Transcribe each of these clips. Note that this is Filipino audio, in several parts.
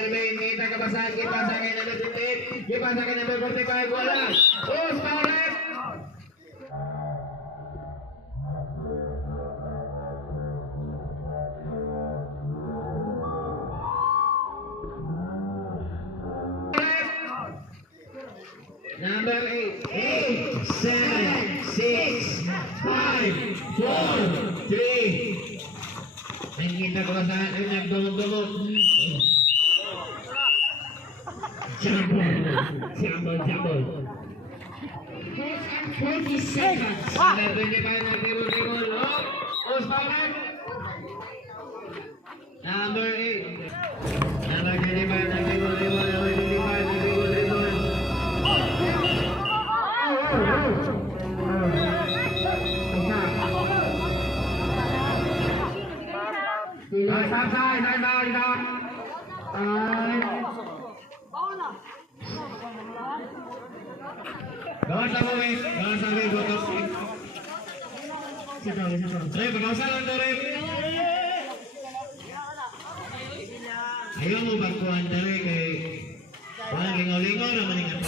Irving, kita kepasan, kipasa kay number 15, kipasa kay number 45, wala. Oh, Scarlett. Number 8, 7, 6, 5, 4, 3. Ang kita kepasan, ay nagdumot-dumot. Jambol. 40 seconds. Number 25, nag-dribble. Oh, Scarlett. Number 8. Number 25, nag-dribble. Number 25, nag-dribble. Gawat sa moment, gotok. Rep, pagkawasan lang Rep. Ayaw mo bagkuhan dari kay walang lingaw-lingaw naman nga.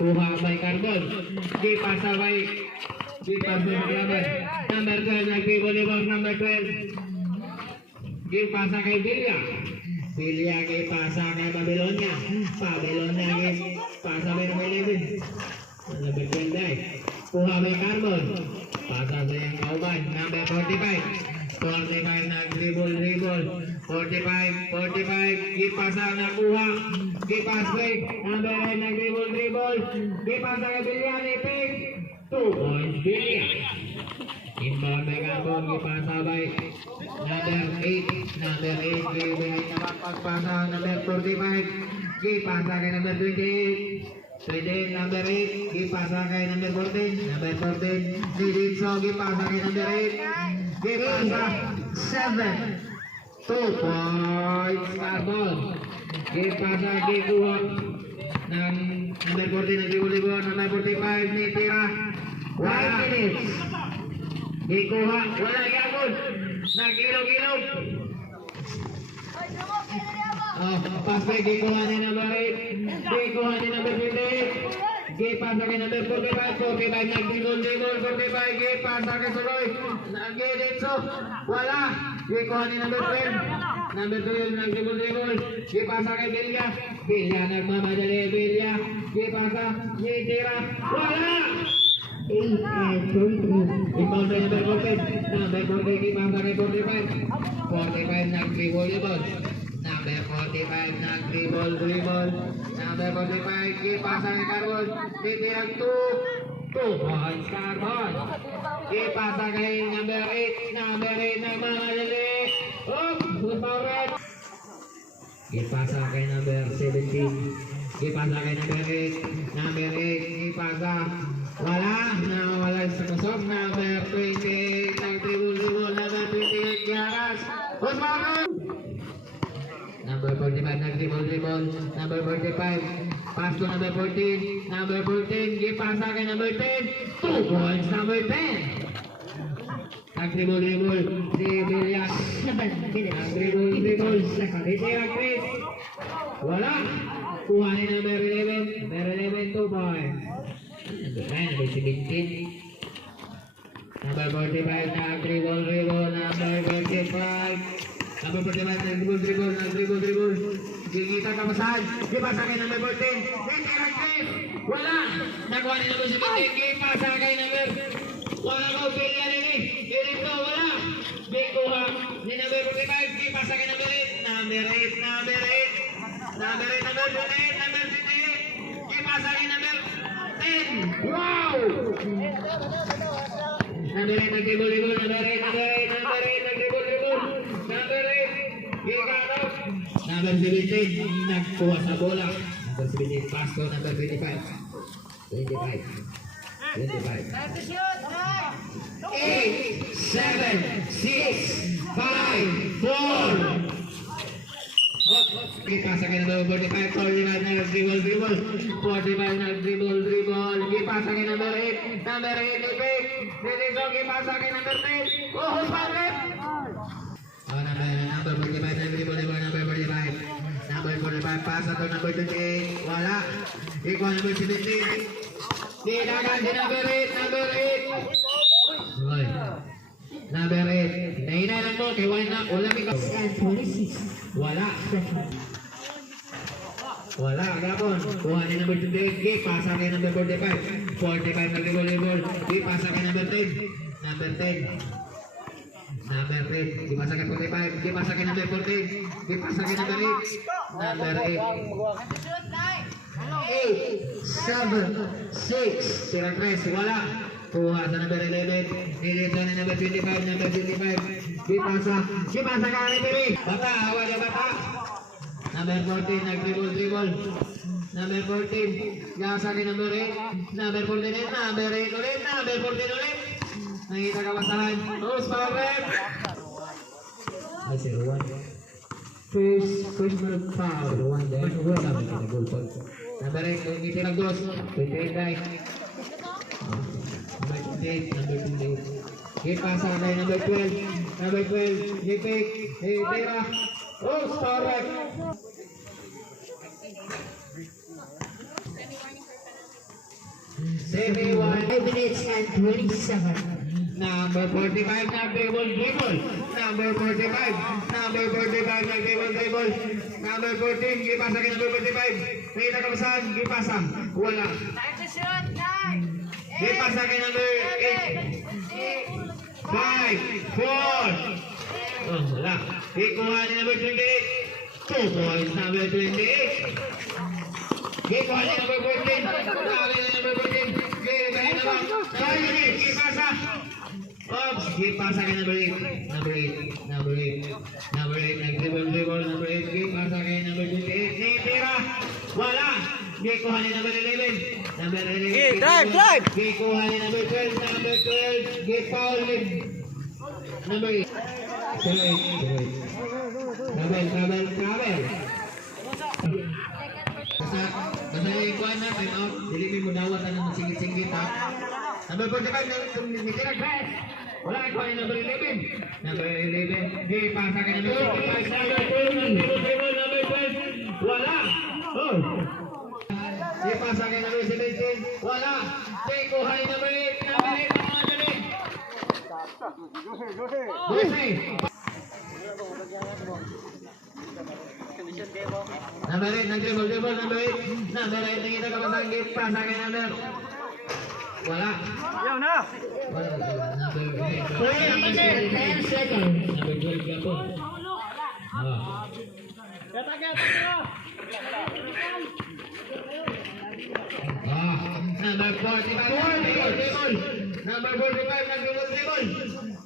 Kuha by Carbon, di pasa by number 12 nag-dribble, number 12 di pasa kay Villa kay pasa kay Babylonia kay pasa by number 11 number 12 kuha by Carbon, pasa sa yung kauban, number 45 nag-dribble 45 di pasa nakuha di pasa kay number 9 nag-dribble di pasa kay Villani Pig 2 points Villa. Inbound by Carbon, di pasa by number 8 behind naman pagpasa number 45 di pasa kay number 28 number 8 di pasa kay number 14 di Ritso di pasa kay number 8 di pasa 7 2 points Carbon. Di pasa di kuha ng number 14 nag-dribble, number 45 ni tira 1 minutes di kuha, wala gagod nag-ilog pass back di kuha ni number 8 di kuha ni number 28 di pasa kay number 45 nag-dribble 45 di pasa kay Suloy nag-editso wala di kuha ni number 12 number 12 nag-dribble di pasa kay Villa nagmamadali di pasa ni tira wala 8 and 43 inbound by number 14 di pasa kay 45 nag-dribble number 45 nag-dribble number 45 di pasa kay Carbon di tira 2 points Carbon di pasa kay number 8 nagmamadali ipasa kay number 17 ipasa kay number 8 ipasa wala sa kusog number 28 nag-dribble number 28 Giaras number 45 nag-dribble number 45 pass to number 14 ipasa kay number 10 2 points number 10 nag-dribble si Villas nag-dribble itira Chris wala kuha ni number 11 2 points number 17 number 45 nag-dribble number 45 nag-dribble kita kapasan ipasa kay number 14 itira Chris wala nakuha ni number 17 ipasa kay number wala ko pilya nini dito wala bikuha ni number 45 ipasa kay number 8 number 28 ipasa kay number 10 wow number 8 nag-dribble number 8 nag-dribble number 8 gigano number 17 nagkuha sa bola number 17 pass to number 25 8, 7, 6, 5, 4, Ipasa kay number 45, 45 na dribble. 45 na dribble. Ipasa kay number 8, Lipik. Lilizog, ipasa kay number 10. Oh, Husmaret! Number 45 na dribble, number 45. Number 45, pasa to number 28. Wala. Ikuha number 17. Dinagan si number 8. Okay. Number 8. Nahina lang mo, kay wala may And 26. Wala. Wala, agapon. Kuha ni number 28. Pasa kay number 45. 45 na dribble. Pasa kay number 10. Number 10. Number 10. Pasa kay 45. Pasa kay number 14. Pasa kay number 8. Number 8. 8, 7, 6. Sira 3. Wala. Kuha sa number 11. Nilito na number 25. Pasa ka rin diri. Bata, wala bata. Number 14, nag-dribble. Number 14, gasa kay number 8. Number 14, number 8 ulit. Number 14 ulit. Nakita ka basahan. Rose Power. Ay, si Ruan. First minute foul. Ruan din. Sabi ka na goal po. Number 8, ngiti ng dos. 28 die. Number 28, number 28. Ipasa kay number 12. Number 12, Lipik. Tira. Rose Power. Seventy-one 5 minutes and 27. Number 45 na dribble. Number 45 na dribble. Number 14, gipasa kay number 45. Nakita ka ba saan? Gipasa. Wala. Gipasa kay number 8. 5, 4. Oh, wala. Ikuha ni number 28. 2 points, number 28. Ikuha ni number 14. Nakali ni number 14. Gipasa. Oops, gipasa kay number 8. Number 8, nag-dribble. Number 8, gipasa kay number 28. Nitira. Wala. Gikuha ni number 11. Number 11. Drive! Gikuha ni number 12. Number 12. Gipaul ni number 8. Travel. Basta yung ikuha natin, dilipin mo dawat na magsingit-singit, ha? Number 45, nitira grass. Wala, ikuha ni number 11. Number 11. Gipasa kay number 55. Number 12. Wala. Oh. Ipasa kay number 17. Wala. Ikuha ni number 8. Number 8. Mga dali. Jose. Number 8. Nag-dribble. Number 8. Number 8. Nakita ka ba sa gipasa kay number? Wala. Yaw na! Wala. Number 8. 4 minutes and 10 seconds. Number 12 ka po. Number 45, Number 45, nag-dribble.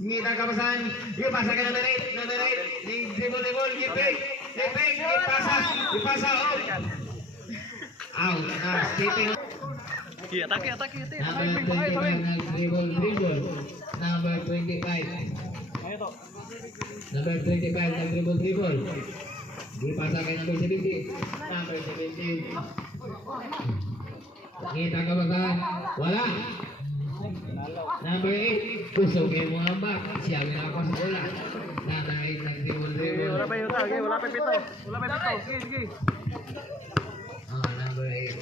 Ngita ka ba saan? Ipasa ka number 8. Number 8, dribble. Ipik, ipasa, oh. Out, skipping. Atake. Number 25, nag-dribble. Number 25. Number 25, nag-dribble. Ipasa ka number 17. Number 17. Kita ka ba saan? Wala. Number 8, kusogin mo ang back. Siya ako sa bola. Number 8, nag-dribble. Wala pa pito. Sige. Number 8.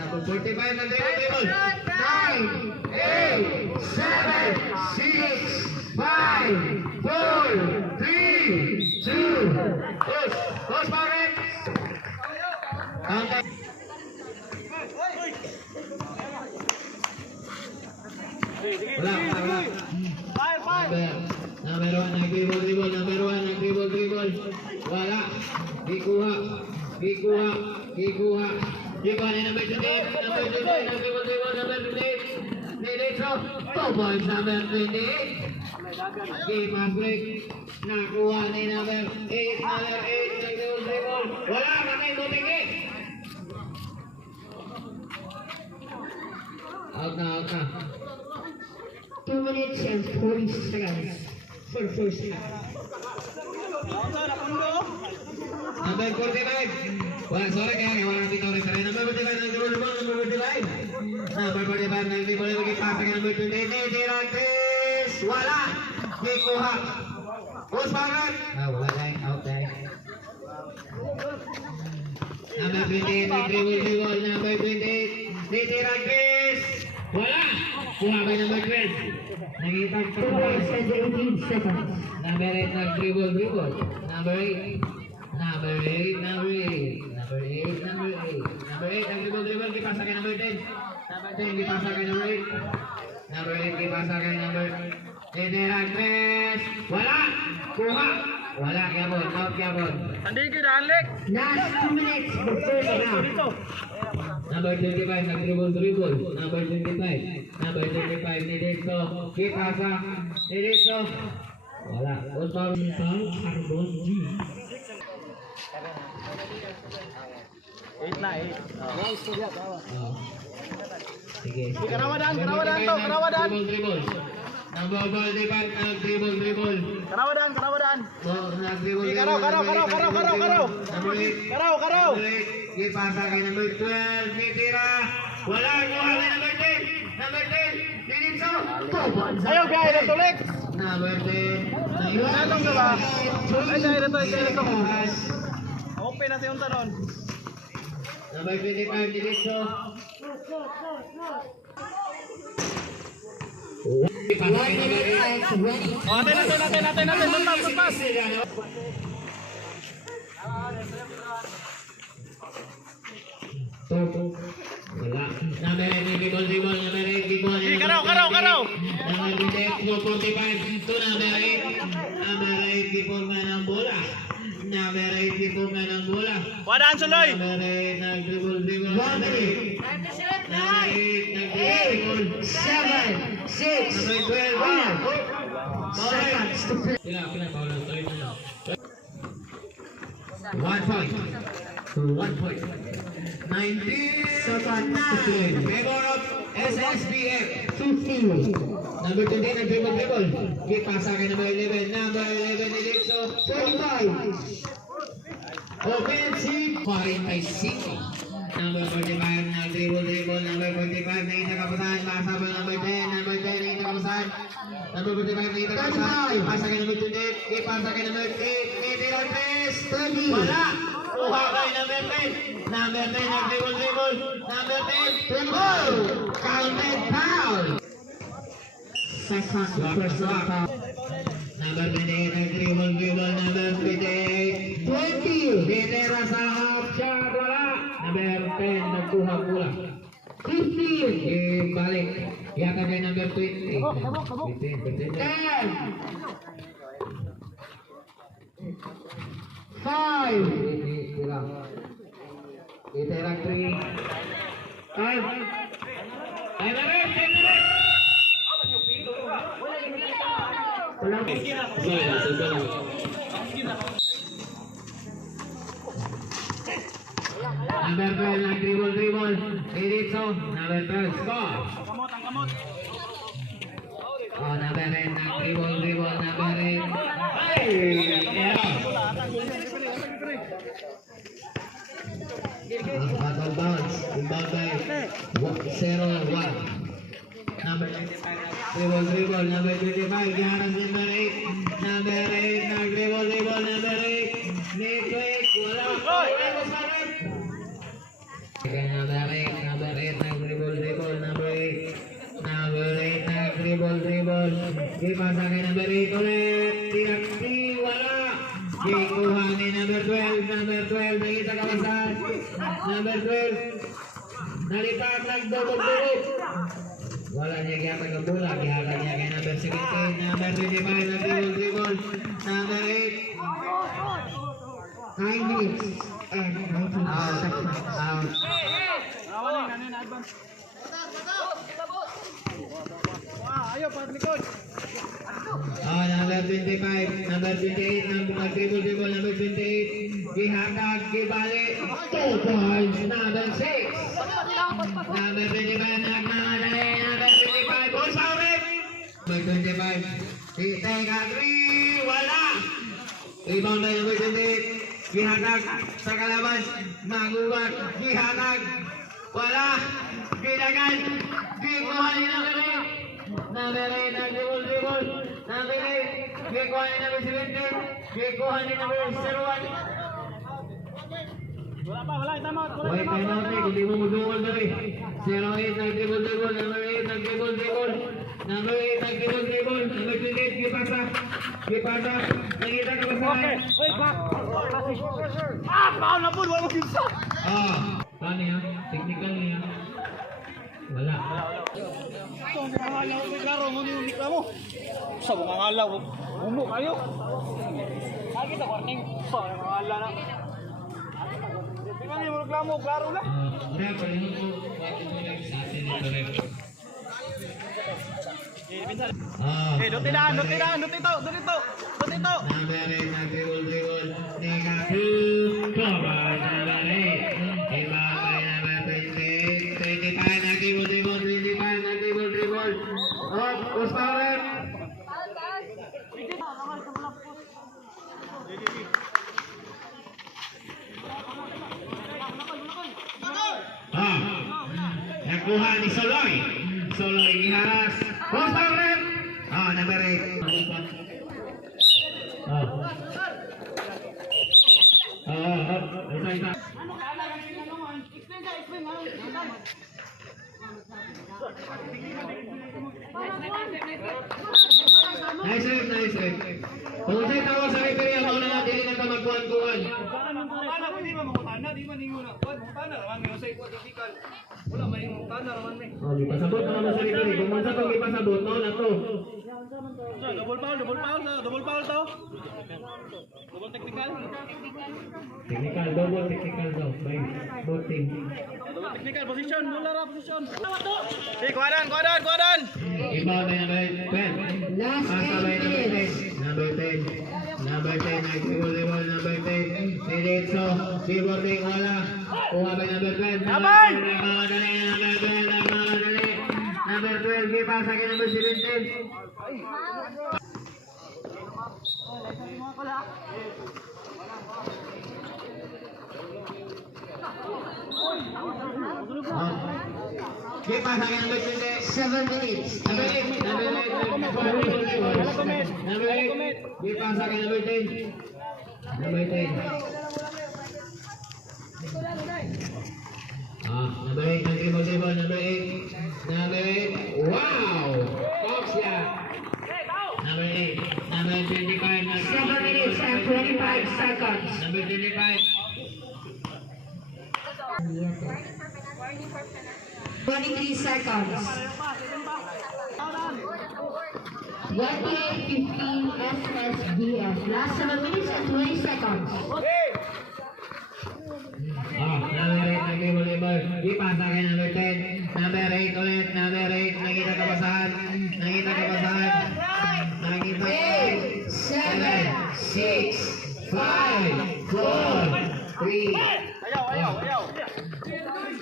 Number 45, nag-dribble. 9, 8, 7, 6, 5, 4, 3, 2, push, Barret. Wala. Number 1, nag-dribble. Wala. Ikuha ni number 28. Number 28, nag-dribble. Number 28. Nilitro. 2 points, number 28. Game of break. Nakuha ni number 8. Number 8, nag-dribble. Wala. Matay mo tingin. Out na. 2 minutes and 40 seconds for the first half. Number 45. Wala, sorry kaya wala dito rin sa rin. Number 45, nag-dribble the ball. Number 45. Number 45, nag-dribble the ball. Pasa kay number 28. Tira, Chris. Wala. Di kuha. Post bagat. Wala guys. Out guys. Number 28, nag-dribble the ball. Number 28. Tira, Chris. Wala. Kuha kay number 12. Nangitag 2 minutes and 18 seconds. Number 8, nag-dribble. Number 8. Number 8, number 8, number 8, number 8. Number 8, nag-dribble, kipasa kay number 10. Number 10, kipasa kay number 8. Number 8, kipasa kay number 8. Tres. Wala! Kuha! Wala, Gabon. Out, Gabon. Sandi ka na, Alec. Last 2 minutes of the first round. Dito. Number 25, nag-dribble. Number 25. Number 25, ni Dexo. Kipasa. Ni Dexo. Wala. Good foul. Carbon G. 8 na, 8. Oh. Sige. Karawadan to, karawadan. Dribble. Number ball, dribble. Karawadan. Oh, nag-dribble. Karaw. Number 8. Karaw. Ipasa kay number 12. Titira. Wala. Kuha kay number 10. Number 10. Dinitso. Ayaw, biyahe na tulik. Number 10. Nanong ka ba? Ay, dahil ito. Open na siyong tanon. Number 25. Dinitso. Ipasa kay number 8. O, natin. Lumpas. Wala. Number 8, dribble. Number 8, dribble. Karaw. Number 45 to number 8. Number 8, dribble nga ng bola. Number 8, dribble nga ng bola. Wadaan suloy. Number 8, nag-dribble. Number 8, nag-dribble. 7, 6, Number 12, 5 seconds to play. Pila, Paolo, tuloy na. 1 point. 1 point. 19 Seconds to play. favor of SSBF. 15, Number 20, nag-dribble. Ipasa kay number 11. Number 11, Elixo. 45, Offensive. 45. Number 45, nag-dribble. Number 45, nakita kapasahan. Pasa ba number 10. Number 10, nakita kapasahan. Number 45, nakita kapasahan. Ipasa kay number 28. Ipasa kay number 8. Mitiro 3. 30, Wala. Kuha kay number 10. Number 10, nag-dribble. Number 10. Oh! Counted foul. seconds to first round. Number 28, nag-dribble. Number 28. 20, Ditera sa half shot. Wala. Number 10, nagkuha pula. 15, Balik. Yaka kay number 20. 10, 5, Ditera 3. Time. Time na rin. Number 12, nag-dribble. Diritso. Number 12, score. Ang kamot. Oh, number 10, nag-dribble. Number 10. Ay! Battle bounce. Inbound by 0-1. Number 95, dribble. Number 25, giharap number 8. Number 8, nag-dribble. Number 8. Nick, wala. Wala sa rin. Number 8, nag-dribble. Number 8. Number 8, nag-dribble. Ipasa kay number 8 ulit. Tinakti, wala. Ikuha ni number 12. Number 12, nakita kawasan. Number 12. Nalipat, nag-double. Wala niya giyatag ang bola. Giyatag niya kay number 17. Number 25, nag-dribble. Number 8. 9 minutes and 19 seconds. Out. Nanin, advance. Ayaw, paglikod. Oh, number 25, number 28, nag-dribble. Number 28. Gihatag, gibalik. 2 points. Number 6. Number 25, nagmadali. Number 25, ball foul. Number 25. Take a 3. Wala. Rebound by number 28. Gihatag sa kalaban. Magugat. Gihatag. Wala. Gidagan. Gikuha ni number 8. Number 8 ang dribble. Number 8. Gikuha ni number 17. Gikuha ni number 01. Wala, timeout. Wait, time out eh. Hindi mo mag-goal na rin. 08, nag-dribble. Number 8, nag-dribble. Number 8, nag-dribble. Number 28, gipasa. Gipasa. Nakita ka ba sa... Okay. Wait, back. Foul na po. Wala mo kinsa. Paano yan? Technical niya. Wala. So, mga ngalaw. May klaro mo yung reklamo. Sa mga ngalaw. Umo kayo. Lagi sa warning. Sa mga ngalaw na. Tingnan yung reklamo. Klaro na. Rep, palingon ko. Bakit mo nag-satin ito, Rep? Dutito. Number 8, nag-dribble. Negative. Cover. Number 8. Iba kay number 28. 25, nag-dribble. 25, nag-dribble. Ustaret. Nakuha ni Soloy. Soloy iharas. Ustaret. Number 8. Isa. Nice rep. Kung sa'yo tawag sa referee, ang mga nanatili ng tamagkuhan-kuhan. Ipasabot na naman sa referee. Kung man sa pag ipasabot, no na to. Double foul to. Double technical. Technical, double technical daw. By both team. Double technical position. Hey, kuadan. Iba na number 12. Last Pasabay 8 number minutes. 10. Number 10. Number 10. Nag-dribble. Number 10. Diretso. Keyboarding wala. Kuha ba number 12? Abay! Nagmamadali. Number 12. Nagmamadali. Number 12. Gipasa kay number 17. Gipasa kay number 20. 7 minutes. Number 8. Number 8. Gipasa kay number 10. Number 10. Number 8. Nag-dribble. Number 8. Number 8. Wow! Off siya. Number 8. Number 25. 7 minutes and 25 seconds. Number 25. 23 seconds. 28-15 SSDS. Last 7 minutes and 20 seconds. Number 8, nag-dribble. Ipasa kay number 10. Number 8 ulit. Number 8. Nakita ka basahan. 8, 7, 6, 5, 4, 3. Ayaw.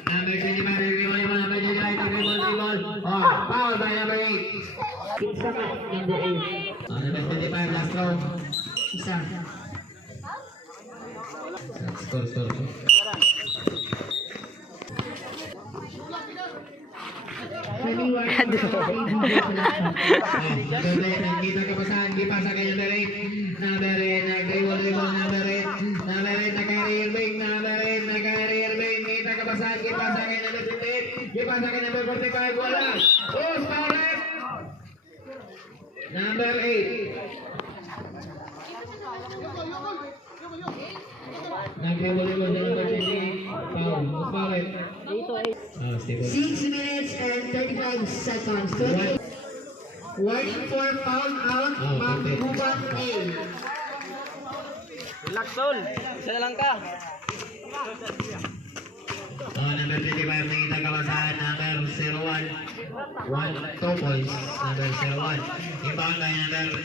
Number 25, nag-dribble. Number 25, nag-dribble. Foul by number 8. Isa ka, number 8. Number 25, last throw. Isa. Score. Kita kepesan dipasang ke number 8. Number 8 nag-dribble. Number 8 nag-carrier back. Number 8 nag-carrier back. Kita kepesan dipasang ke number 28. Dipasang ke number 45. Bola. Correct. Number 8. Nag-dribble number 28. Foul. Correct. 6 minutes and 35 seconds. 28. Warning for foul out. Magbuban A. Relax, Tol. Isa na lang ka. Number 25 nakita kabasahan. Number 01. 2 points. Number 01. Inbound by number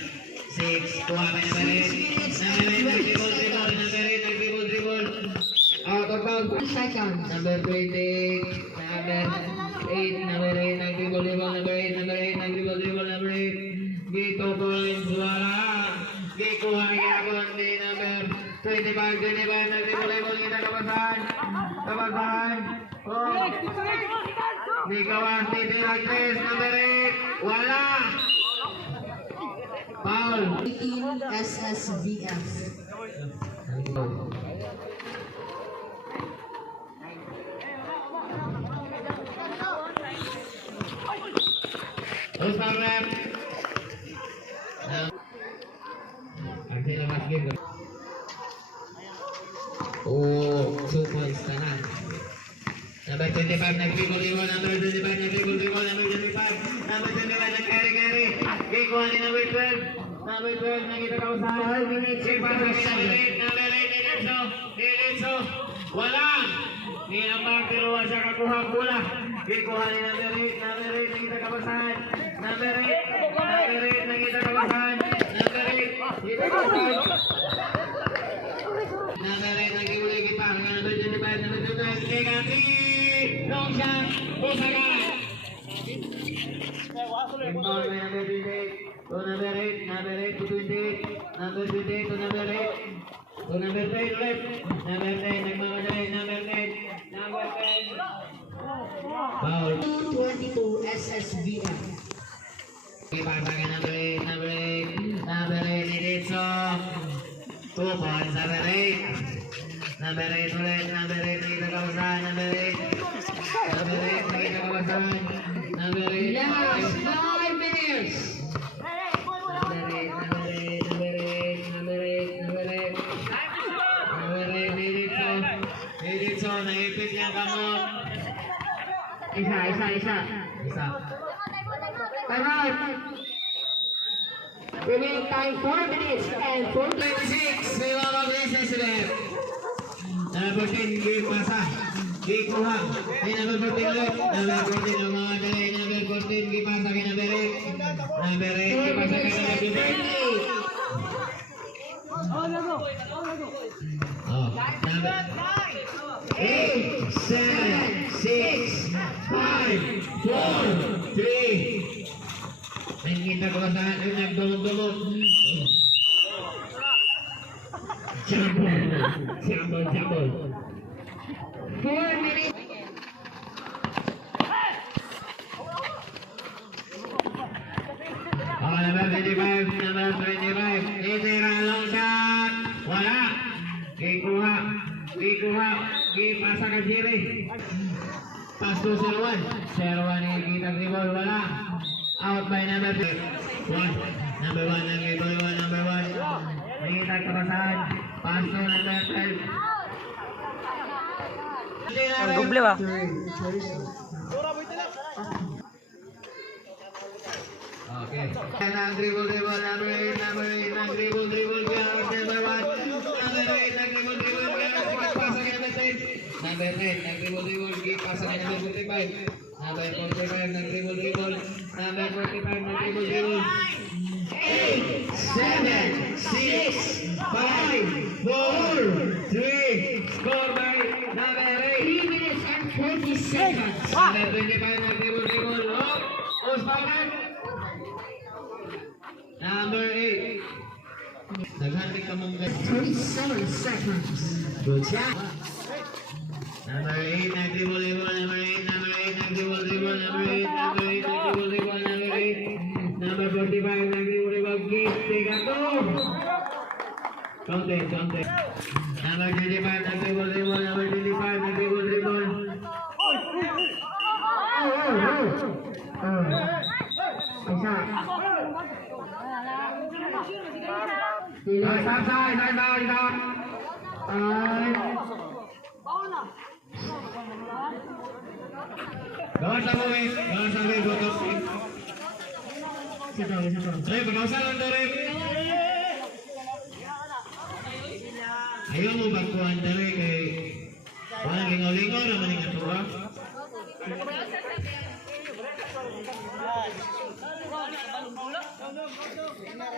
6. Kuha by number 8. Number 8 nag-dribble. Out of bounds. 2 seconds. Number 28. Number 8 nag-dribble. Number 8 nag-dribble. Number 8. Gito points. Wala. Gikuha yapon din number 25, nagdibol-ibol kita kabasahan. Kabasahan. Oh. Nikawas, titiragres, number 8. Wala. Foul. 18 SSBF. Terus rep. Aksi lepas game. Oh, 2 points kanan. Number 25 nagpigol-ibol, number 25 nagpigol-ibol, number 25 nag-carry-carry. Kikuha ni number 12. Number 12 nakita ka usahan. Number 8 Nilitso. Wala. Ni Amang Tiruwa siya kakuha bola. Kikuha ni number 8 nakita ka usahan. Number 8 nakita ka usahan. Number 8 nakita ka usahan. Number 8 nag-iulay kita. Number 25 number 25 Negati. Long shot. Busaga. Inbound by number 28 to number 8 to 28, number 28 to number 8 to number 10 ulit, number 10 nagmamadali, number 10 foul. 22 SSBF. Ipasangin number 8 ni Ritso, 2 points, number 8 ulit, number 8 nakita kawasan, number 8 nakita kawasan, number 8 Last 5 minutes. Naipit niya kamot. Isa. Time out. Remaining time 4 minutes and 4 26, may mga beses left. Number 10, game pasa. Ikuha. May number 14 ulit. Number 14 ang mga dali. Number 14, game pasa kay number 8. Number 8, game pasa kay number 8. Oh, number 8, 7, 6, 5, 4, 3. May kita ko sa atin, nagdulog-dulog. Jambol. 4 minutes. Oh, number 25. Itira long shot. Wala. Ikuha. Pasa ka Jiri. Pass to 01. 01 kita dribble. Wala. Out by number 1. Number 1 ang dribble. Number 1. Nakita kapasahan. Pass to number 12. Doble ba? Okay. Nang dribble number 8 nang dribble kaya number 1 number 8 nang dribble kaya pasa kay number 10 number 10 nang dribble kaya pasa kay number 45 number 45 nang dribble number 45 nang dribble 8 7 6 5 4 3 score by number 3 minutes and 40 seconds. number 25 nang dribble Osman number 8. Naghantik ka mong 37 seconds. good shot. Number 8, nag-dribble. Number 8, nag-dribble. Number 45, nag-dribble. Take a go. Counted. Number 25, nag-dribble. Number 25, nag-dribble. Isa. Side. Gawin sa buwi. Ay, pagkausan lang to rin. Ayaw mo bagkuhan na rin kay walang lingaw-lingaw naman yung atura.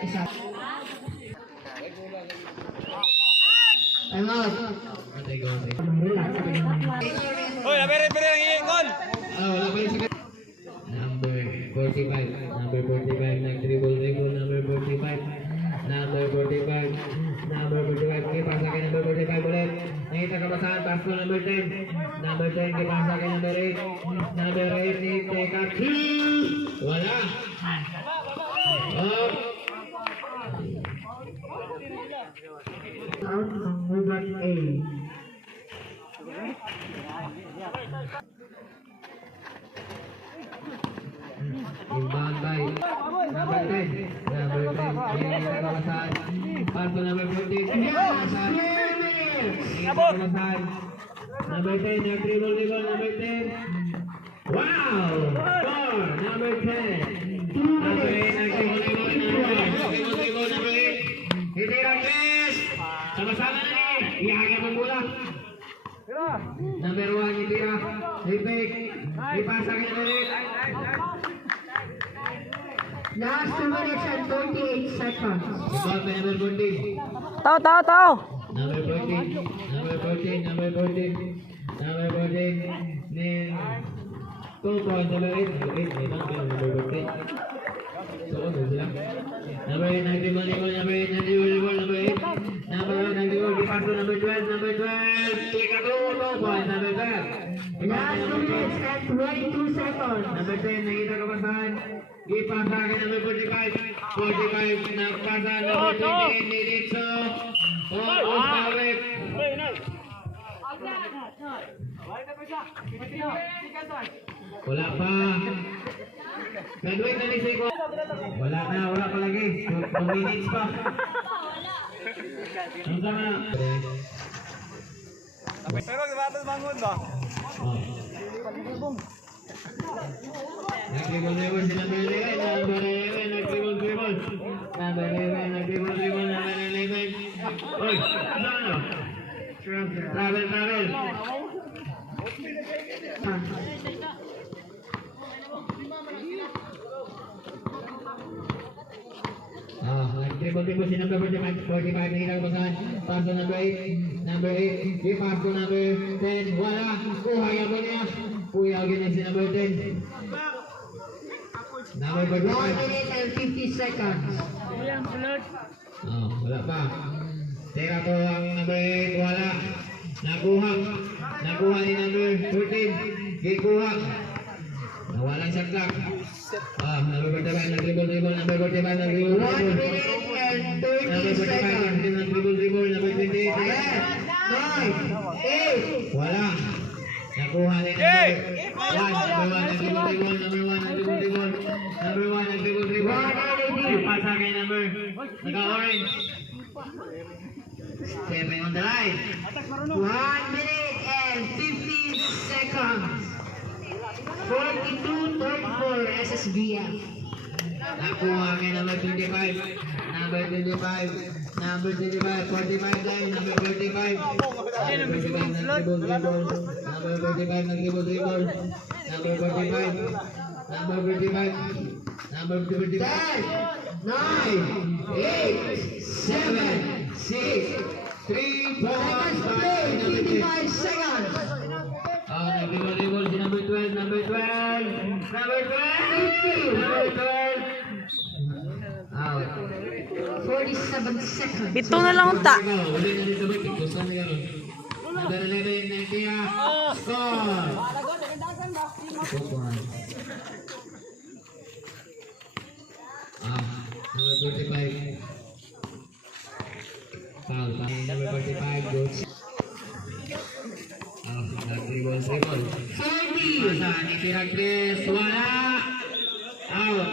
Isa. Time out. Antay ko. Hoy, napere ang iingon. Wala pa yung sakit. Number 45, nag-dribble. Number 45, kaya pasa kay to number 10. Number 10, gipasa kay number 8. Number 8 ni Teka 2. Wala. Oh. Out ng Hugot A. Inbound by number 10. Number 10. Ayan yung nagkawasan. Pass to number 14. Nagkawasan. Nagkawasan. Number 10. Nag-dribble. Number 10. Wow! Score! Number 10. Number 8. Nag-dribble. Number 8. Hindi Rangles! Sama-sama na ni. Ihaga mo mula. Number 1. Itira. Ipik. Ipasa kay number 8. Last 2 minutes and 48 seconds. Ball by number 14. Tao. Number 14. Number 14. Number 14. Number 14. Then 2 points. Number 8. Number 14. So, ano sila? Number 8. Nag-dribble. Number 8. Nag-dribble. Number 8. Number 1. Nag-dribble. Gipas to number 12. Number 12. Click a 2 points. Number 12. Last 2 minutes and 22 seconds. Number 10, nakita ka ba saan? Ipasa akin number 45. 45, nagpasa number 28, ni Ritso. Ostawik. Wala pa. Nag-wait na ni Seiko. Wala pa lagi. 2 minutes pa. Ang sama na. Pero gabatas bangun ba? Nag-dribble si number 11, number 11, nag-dribble. Number 11, nag-dribble, number 11. Oy, ano? Travel. Nag-dribble si number 45, nakita ko saan? Pass to number 8, number 8, pass to number 10, wala, kuha yan mo niya. Kuya again si number 10. Number 1 45. minute and 50 seconds. Wala pa. Tira ko ang number 8, wala. Nakuha ni number 14. Gikuha. Nawalan siya clock. Number 45, nag-dribble. Number 45, nag-dribble. 1 minute and 30 seconds. Nag-dribble. Number 28. 9, 8, Wala. Nakuha ni number 1. Number 1, nag-dribble. Ipasa kay number. Naka-orange. Stepping on the line. 1 minute and 15 seconds. 42-34 SSBF. Nakuha kay number 25. Number 25. Number 25. 45 lang. Number 45. Number 45. Nag-dribble. Number 45. Nag-dribble. Number 45. Number 45. Number 45. 10, 9, 8, 7, 6, 3, 4, seconds to 5, play. number 10. 55 seconds. Nag-dribble si number 12. Number 12. Number 12. Number 12. Out. 47 seconds. Ito na lang ta. Uli na dito ba? Gusto na yan. Number 11, Nakia. Score. Number 45. Foul. Number 45, good. Nag-dribble. 40. Masa ni Tiragres, wala. Out.